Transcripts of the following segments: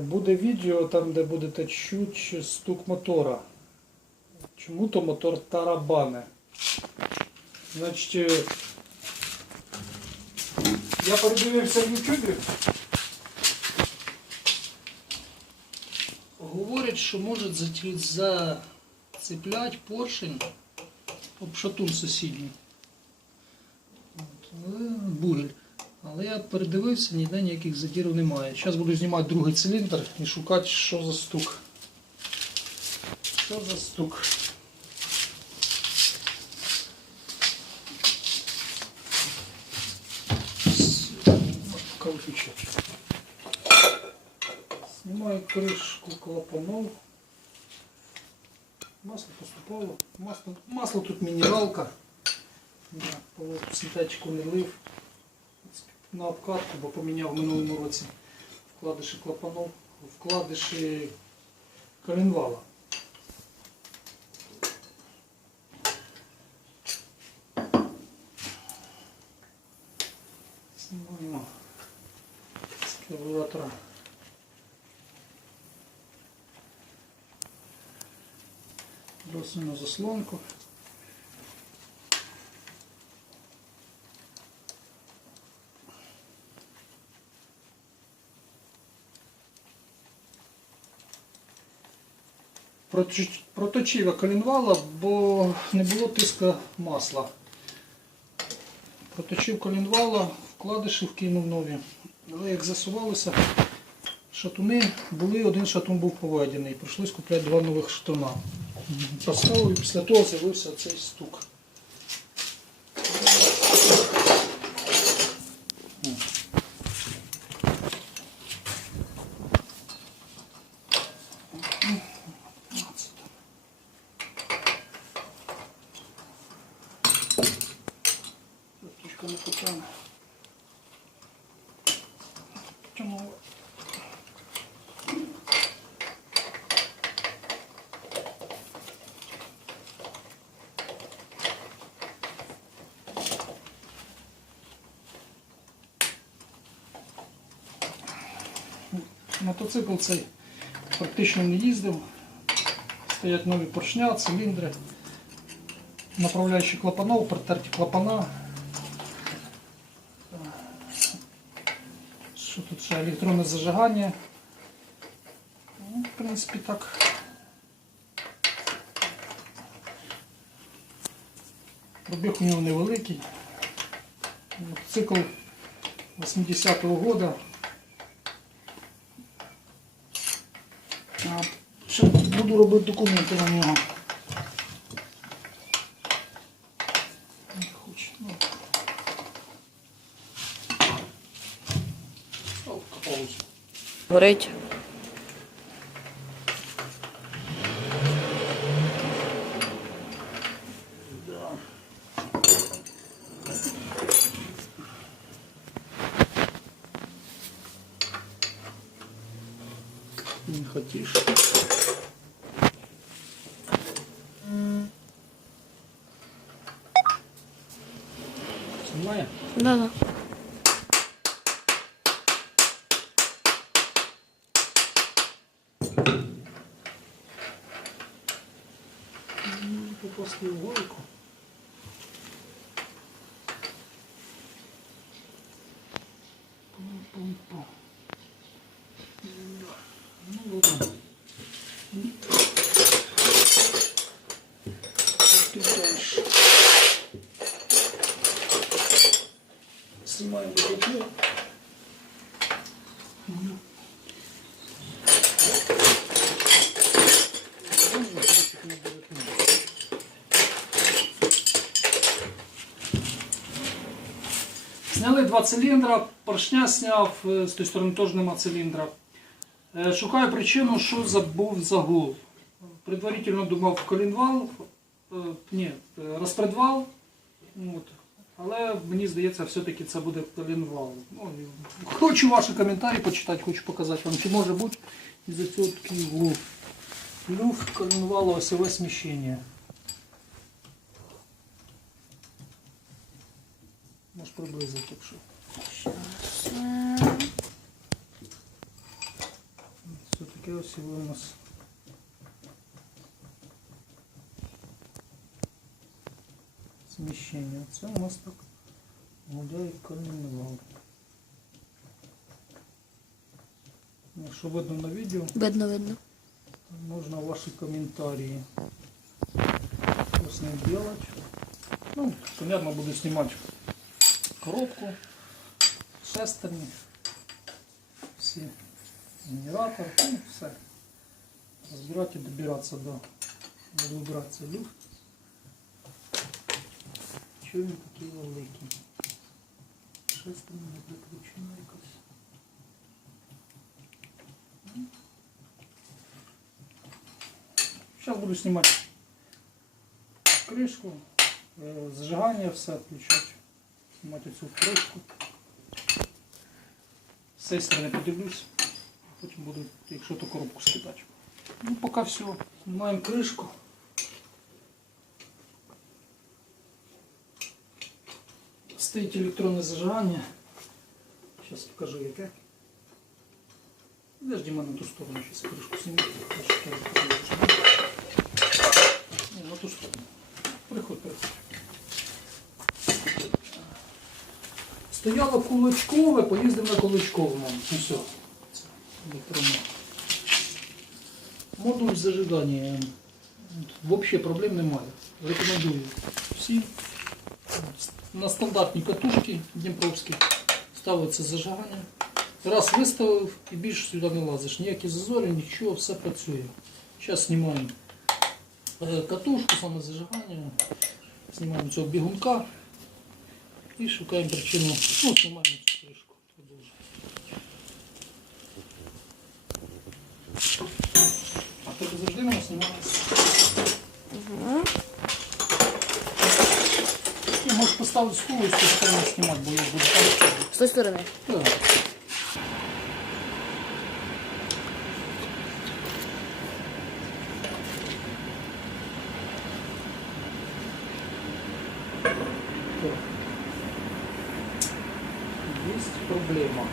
Буде відео там, де будете чути стук мотора. Чому-то мотор тарабане. Значить, я передивився в YouTube. Говорять, що може зацеплять поршень об шатун сусідній. Бугель. Але я передивився, ніде ніяких задірів немає. Зараз буду знімати другий циліндр і шукати, що за стук. Що за стук? Включить. Снимаю крышку клапанов. Масло поступало. Масло тут минералка. Синтетику не лив. На обкатку, бо поміняв в минулому році вкладиші клапанов, вкладиші коленвала. Знімаємо з карбюратора. Бросимо заслонку. Проточив я коленвала, бо не було тиска масла. Проточив коленвала, вкладиші вкинув нові. Але як засувалося, шатуни були, один шатун був поведений. Прийшлось купляти два нових шатуна. Поставив і після того з'явився цей стук. Не потягне. Потягнуло. Мотоцикл цей практично не їздив. Стоять нові поршня, циліндри, направляючі клапанов, протерті клапана. Що тут ще? Електронне зажигання. Ну, в принципі, так. Пробіг у нього невеликий. Мотоцикл 80-го року. Ще буду робити документи на нього. Горить. Да. Не хотиш? Снимає? Да-да. Попасти в гойку. Пум-пум-пум. Ну ладно. Ты дальше. Снимаем вот. Сняли два циліндра, поршня зняв, з тієї сторони теж нема циліндра. Шукаю причину, що забув загул. Предварительно думав коленвал, ні, розпредвал. От. Але мені здається, все-таки це буде коленвал. Ну, хочу ваші коментарі почитати, хочу показати вам, чи може бути із-за цього такий люфт. Люфт коленвала, осьове сміщення. Можеш приблизити, якщо. таке ось у нас зміщення. Це у нас так гуляє коленвал. Якщо видно на відео, Видно. можна ваші коментарі не делать. Ну, понятно, буду снимать коробку, шестерни, все генератор, ну, все. Разбирать и добираться до вибрації люфт. Чого він такий великий? Шестерня не прикручена якось. Сейчас буду снимать крышку, зажигание все отключать, снимать эту крышку. З цієї сторони подивлюсь, потім буду, якщо то коробку скидати. Ну поки все, знімаємо кришку. Стоїть електронне зажигання. Зараз покажу яке. Подожди, мене на ту сторону, зараз кришку зніму. На ту сторону. Приходь. Стояло кулачкове, поїздив на кулачковому. Ну все. Електронне. Модуль зажигання. Взагалі проблем немає. Рекомендую всім. На стандартні катушки дніпровські ставиться зажигання. Раз виставив і більше сюди не лазиш. Ніякі зазори, нічого, все працює. Зараз знімаємо катушку, саме зажигання. Знімаємо цього бігунка і шукаємо причину. Ну, знімаємо цю кришку. А так завжди воно знімається. І можеш поставити схову і спеціально знімати, бо я буду там. З тої сторони. Так. Есть проблема.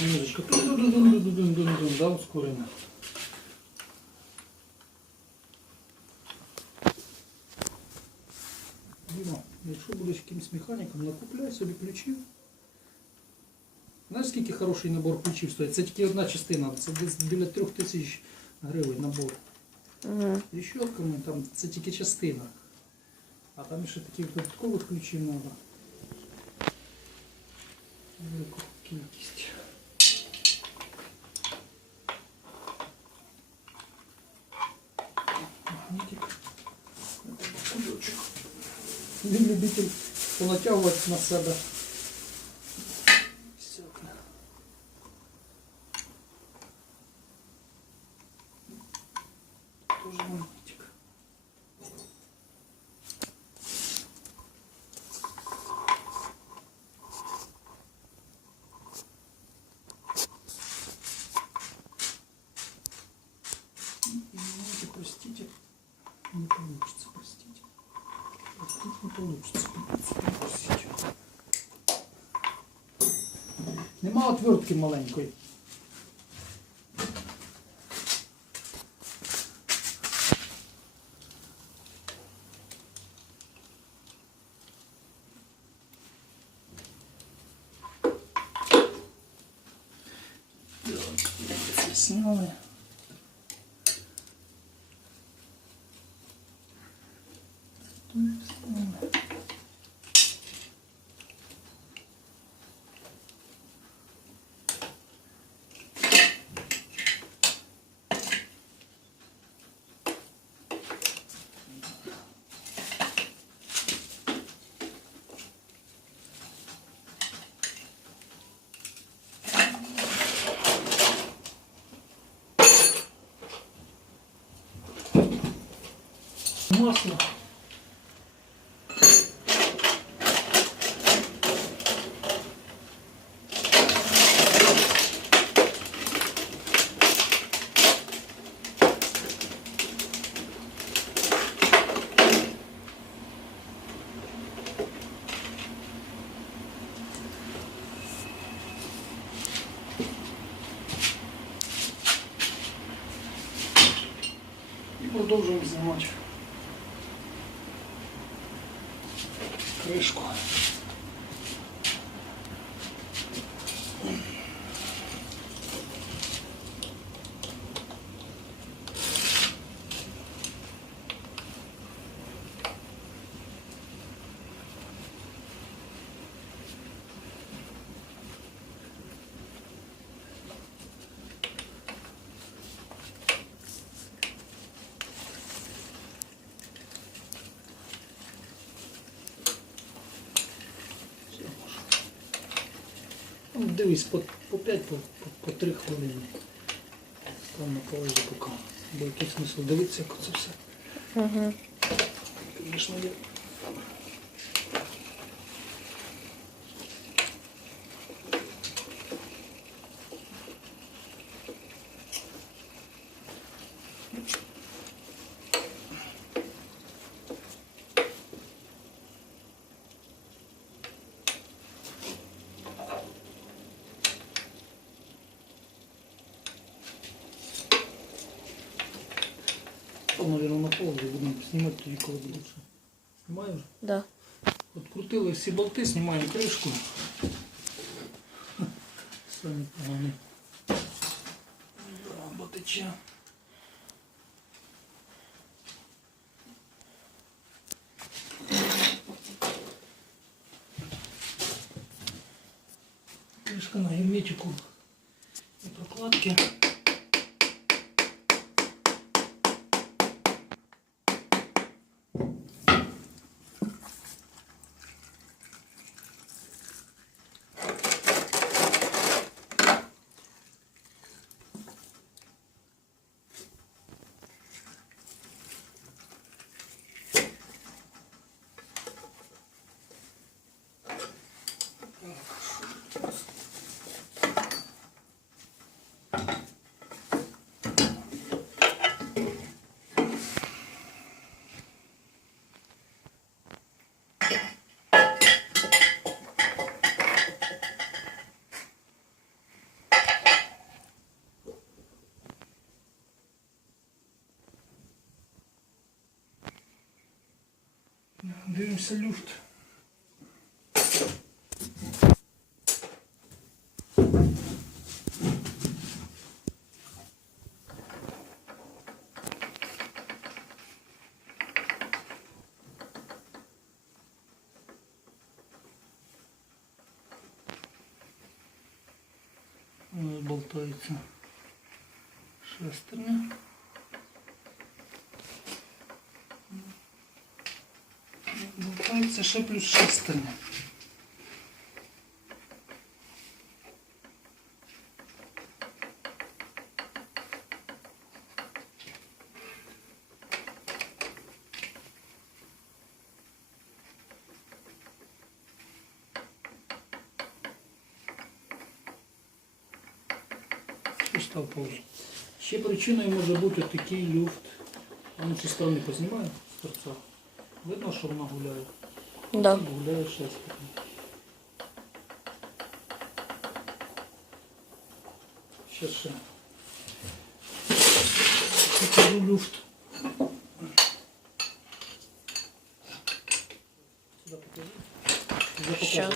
Музычка. Да, ускорена. Діма, якщо будеш якимось механіком, накупляй собі ключів. Знаєш, скільки хороший набор ключів стоїть? Це тільки одна частина, це десь біля 3000 гривень набор. І щотками там це тільки частина. А там ще таких додаткових ключів треба. Велику кількість. Магнитик. Кульочок. Він любитель понатягувати на себе. Всяке. Тоже магнитик. Извините, простите. Не получится, простите. Простить не получится. Простите. Нема отвертки маленької. Це сняли. Масло. І продовжуємо знімати кришку. Ну, дивись, по 5, по 3 хвилини. Там на паузу поки. Бо який смисл дивитися, як це все. Угу. Звісно, є. Наверное, на паузу будемо знімати тоді, коли буде все. Знімаю вже? Да. Открутили всі болти, знімаємо кришку. Самі погані. Да, бо тече. Кришка на герметику і прокладки. Дивимося люфт. Болтається шестерня. Болтається ще плюс шестерня. Постав паузу. Ще причиною може бути такий люфт А ну ці сторони познімаю з торця. Видно, що вона гуляє? Да. Гуляє шестерня. Ще. Покажу люфт. Сюди покажу. Що?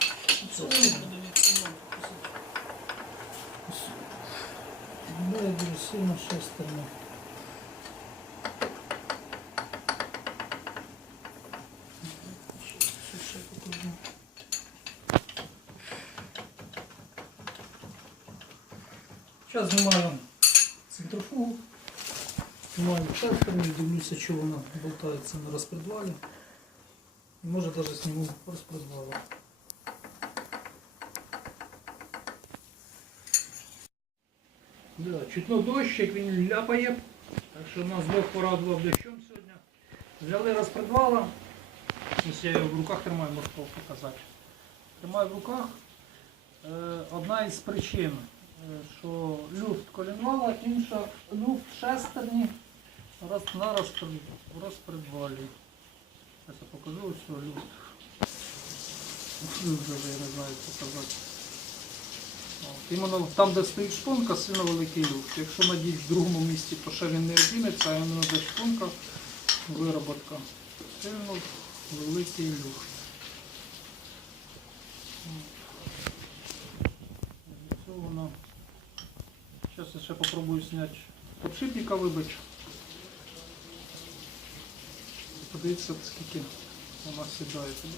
Гуляє дуже сильно шестерня. Ще покажу. Зараз знімаю центрофугу, знімаю шестерню, дивлюся, що вона болтається на розпредвалі. І може навіть зніму розпредвала. Да, чутно дощик, він ляпає, так що нас Бог порадував дощом сьогодні. Взяли розпредвала, ось я його в руках тримаю, можу показати. Тримаю в руках. Одна із причин, що люфт колінвала, інша люфт шестерні на розпредвалі. Зараз я покажу ось цього люфт. Люфт вже я не знаю показати. Іменно там, де стоїть шпонка, сильно великий люфт. Якщо надіть в другому місці, то ще він не одінеться, а іменно де шпонка, вироботка. Сильно великий люфт. Зараз я ще попробую зняти подшипника, вибач. Подивіться, скільки вона сідає туди.